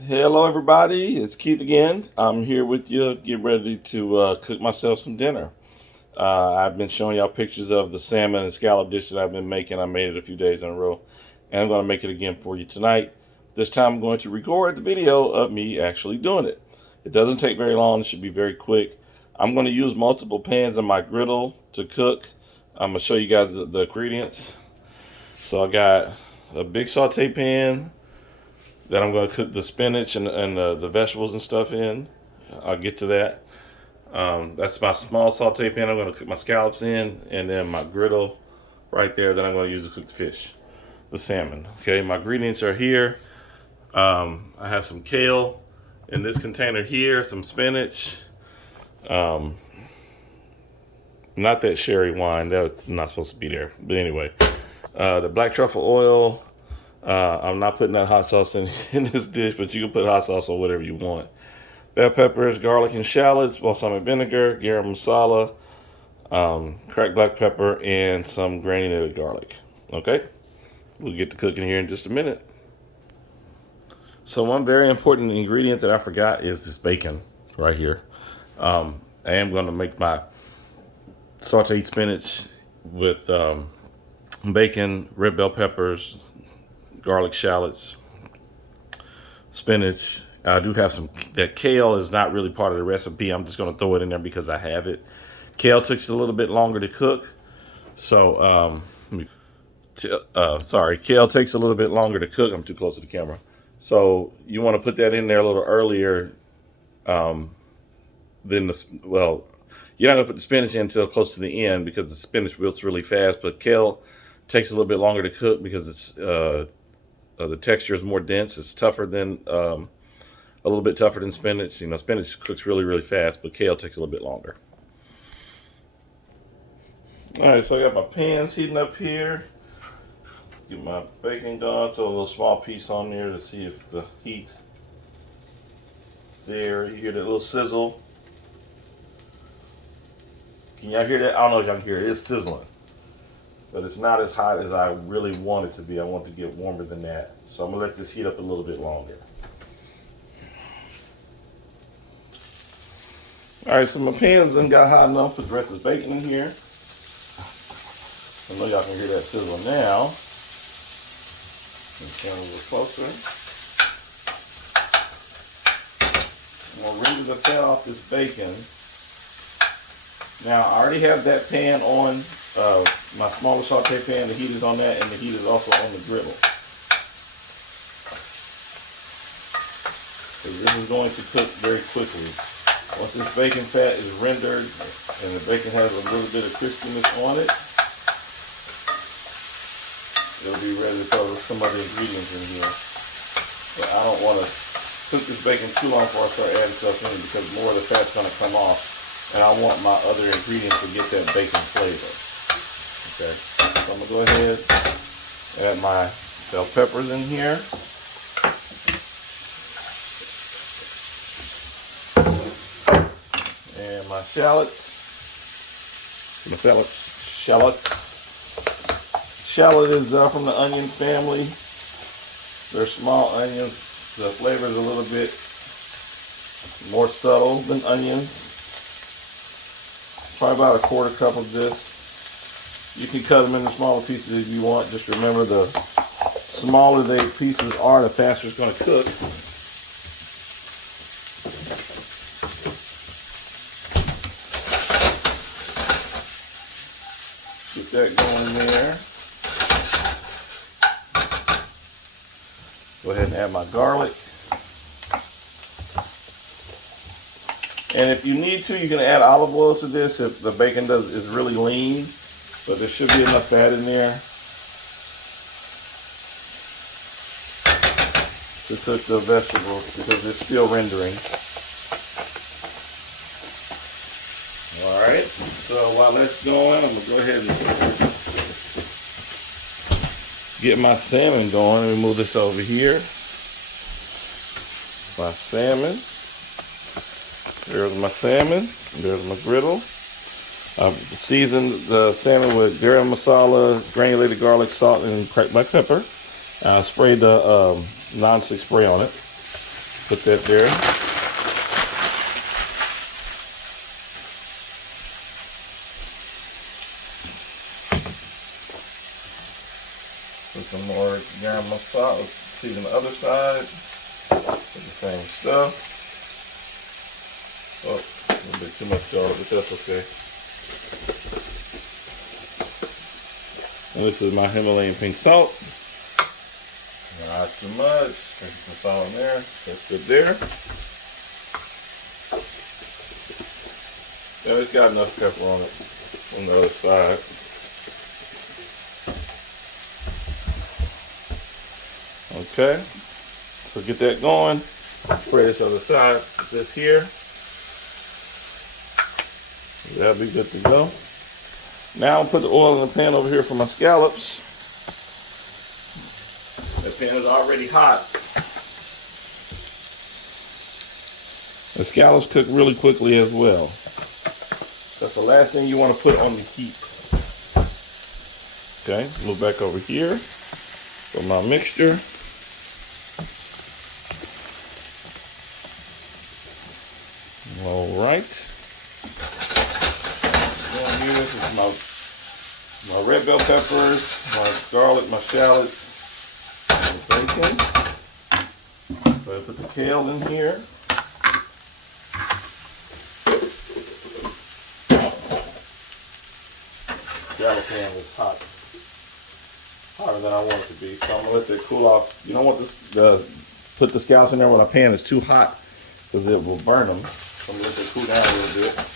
Hello, everybody. It's Keith again. I'm here with you, getting ready to cook myself some dinner. I've been showing y'all pictures of the salmon and scallop dish that I've been making. I made it a few days in a row, and I'm going to make it again for you tonight. This time, I'm going to record the video of me actually doing it. It doesn't take very long. It should be very quick. I'm going to use multiple pans in my griddle to cook. I'm going to show you guys the ingredients. So I got a big saute pan that I'm going to cook the spinach and the vegetables and stuff in. I'll get to that. That's my small saute pan. I'm going to cook my scallops in, and then my griddle right there that I'm going to use to cook the fish, the salmon. Okay, my ingredients are here. I have some kale in this container here, some spinach. Not that sherry wine, that's not supposed to be there. But anyway, the black truffle oil. I'm not putting that hot sauce in this dish, but you can put hot sauce on whatever you want. Bell peppers, garlic and shallots, balsamic vinegar, garam masala, cracked black pepper, and some granulated garlic. Okay? We'll get to cooking here in just a minute. So one very important ingredient that I forgot is this bacon right here. I am going to make my sauteed spinach with bacon, red bell peppers, garlic, shallots, spinach. I do have some. That kale is not really part of the recipe. I'm just going to throw it in there because I have it. Kale takes a little bit longer to cook. So, sorry, kale takes a little bit longer to cook. I'm too close to the camera. So you want to put that in there a little earlier than well, you're not going to put the spinach in until close to the end because the spinach wilts really fast. But kale takes a little bit longer to cook because it's the texture is more dense. It's tougher than a little bit tougher than spinach. You know, spinach cooks really, really fast, but kale takes a little bit longer. All right, so I got my pans heating up here. Get my bacon going. Throw a little small piece on there to see if the heat's there. You hear that little sizzle. Can y'all hear that? I don't know if y'all can hear it. It's sizzling. But it's not as hot as I really want it to be. I want it to get warmer than that. So I'm going to let this heat up a little bit longer. Alright, so my pan's done got hot enough to dress this bacon in here. I know y'all can hear that sizzling now. Let's come a little closer. I'm going to render the fat off this bacon. Now, I already have that pan on, my smaller saute pan. The heat is on that, and the heat is also on the griddle. So this is going to cook very quickly. Once this bacon fat is rendered and the bacon has a little bit of crispiness on it, it'll be ready to throw some other ingredients in here. But I don't want to cook this bacon too long before I start adding stuff in because more of the fat's going to come off. And I want my other ingredients to get that bacon flavor. Okay, so I'm going to go ahead and add my bell peppers in here. And my shallots. Shallot is from the onion family. They're small onions. The flavor is a little bit more subtle than onions. Probably about a quarter cup of this. You can cut them into smaller pieces if you want. Just remember, the smaller the pieces are, the faster it's going to cook. Get that going there. Go ahead and add my garlic. And if you need to, you can add olive oil to this if the bacon is really lean. But there should be enough fat in there to cook the vegetables because it's still rendering. Alright, so while that's going, I'm going to go ahead and get my salmon going. Let me move this over here. My salmon. There's my salmon. There's my griddle. I've seasoned the salmon with garam masala, granulated garlic, salt, and cracked black pepper. I sprayed the non-stick spray on it. Put that there. Put some more garam masala. Season the other side. Put the same stuff. Oh, a little bit too much garlic, but that's okay. And this is my Himalayan pink salt. Not too much. Take some salt in there. That's good there. Yeah, it's got enough pepper on it on the other side. Okay. So get that going. Spray this other side. Put this here. That'll be good to go. Now I'll put the oil in the pan over here for my scallops. That pan is already hot. The scallops cook really quickly as well. That's the last thing you want to put on the heat. Okay, move back over here for my mixture. All right. Here, this is my red bell peppers, my garlic, my shallots, and bacon. So I put the kale in here. Scallop pan is hot, hotter than I want it to be. So I'm gonna let that cool off. You don't want this put the scallops in there when a pan is too hot because it will burn them. So I'm gonna let that cool down a little bit.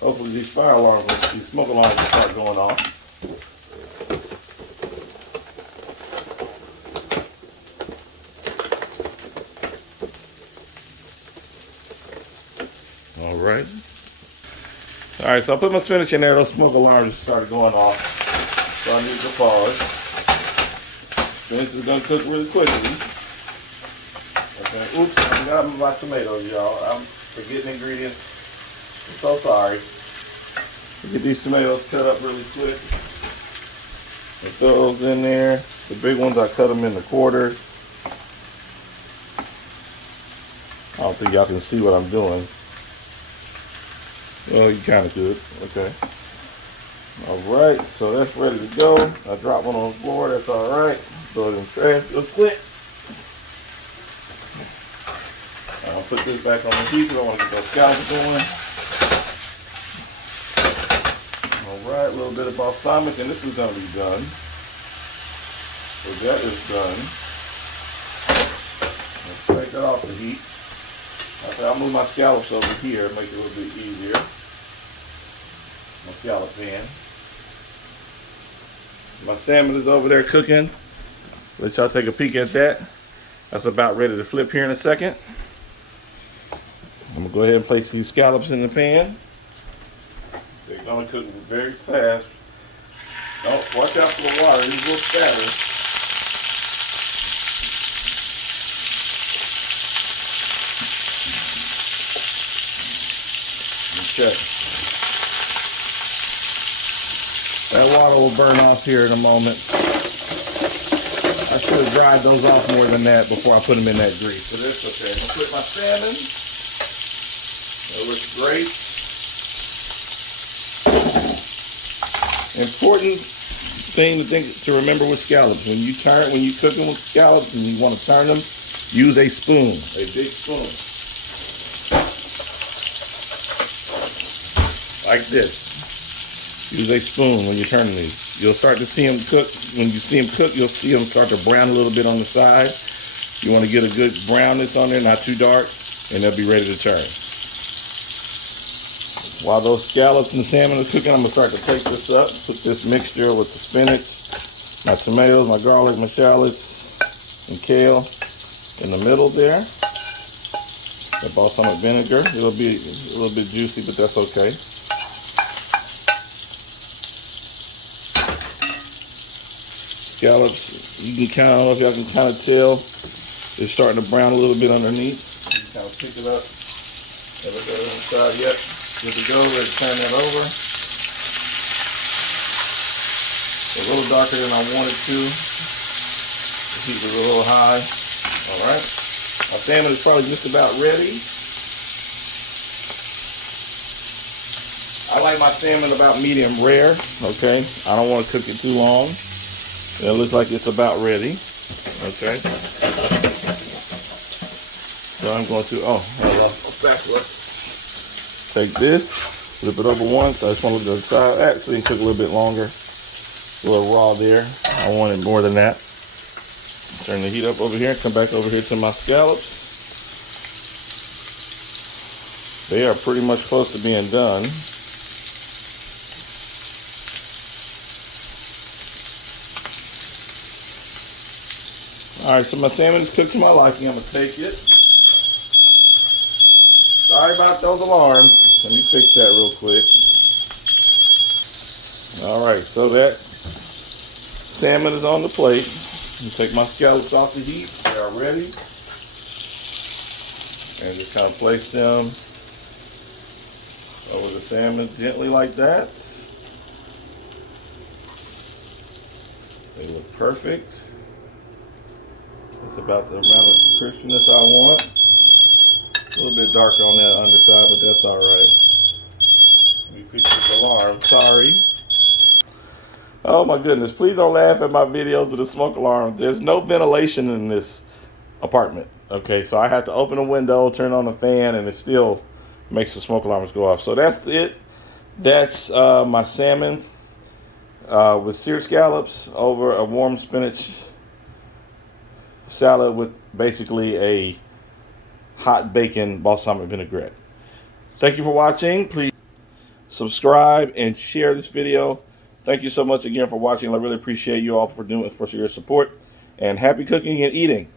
Hopefully these fire alarms, these smoke alarms will start going off. All right. All right, so I put my spinach in there. Those smoke alarms started going off. So I need to pause. Spinach is gonna cook really quickly. Okay. Oops, I forgot my tomatoes, y'all. I'm forgetting ingredients. I'm so sorry. Get these tomatoes cut up really quick. Put those in there. The big ones, I cut them into quarters. I don't think y'all can see what I'm doing. Well, you kind of could. Okay. All right, so that's ready to go. I dropped one on the floor. That's all right. Throw it in the trash real quick. I'll put this back on the heat because I want to get those scallops going. Alright, a little bit of balsamic, and this is going to be done. So that is done. Let's take that off the heat. Okay, I'll move my scallops over here, make it a little bit easier. My scallop pan. My salmon is over there cooking. Let y'all take a peek at that. That's about ready to flip here in a second. I'm going to go ahead and place these scallops in the pan. They're going to cook very fast. Oh, watch out for the water. These will spatter. Okay. That water will burn off here in a moment. I should have dried those off more than that before I put them in that grease. But that's okay. I'm going to put my salmon. That looks great. Important thing to remember with scallops: when you cook them with scallops and you want to turn them, use a spoon, a big spoon, like this. Use a spoon when you're turning these. You'll start to see them cook. When you see them cook, you'll see them start to brown a little bit on the side. You want to get a good brownness on there, not too dark, and they'll be ready to turn. While those scallops and salmon are cooking, I'm going to start to take this up. Put this mixture with the spinach, my tomatoes, my garlic, my shallots, and kale in the middle there. The balsamic vinegar. It'll be a little bit juicy, but that's okay. Scallops, you can kind of, I don't know if y'all can kind of tell, they're starting to brown a little bit underneath. You can kind of pick it up. Haven't got it inside yet. Good to go, ready to turn that over. A little darker than I wanted to. The heat was a little high. All right. My salmon is probably just about ready. I like my salmon about medium rare, okay? I don't want to cook it too long. It looks like it's about ready, okay? So I'm going to, spatula. Take this, flip it over once. I just want to look at the side. Actually, it took a little bit longer. A little raw there. I wanted more than that. Turn the heat up over here. Come back over here to my scallops. They are pretty much close to being done. Alright, so my salmon is cooked to my liking. I'm going to take it. Sorry about those alarms. Let me fix that real quick. Alright, so that salmon is on the plate. I'm take my scallops off the heat. They are ready. And just kind of place them over the salmon gently like that. They look perfect. It's about the amount of crispiness I want. A little bit darker on that underside, but that's alright. Let me fix this alarm. Sorry. Oh my goodness. Please don't laugh at my videos of the smoke alarm. There's no ventilation in this apartment. Okay, so I have to open a window, turn on the fan, and it still makes the smoke alarms go off. So that's it. That's my salmon with seared scallops over a warm spinach salad with basically a hot bacon balsamic vinaigrette. Thank you for watching. Please subscribe and share this video. Thank you so much again for watching. I really appreciate you all for your support. And happy cooking and eating.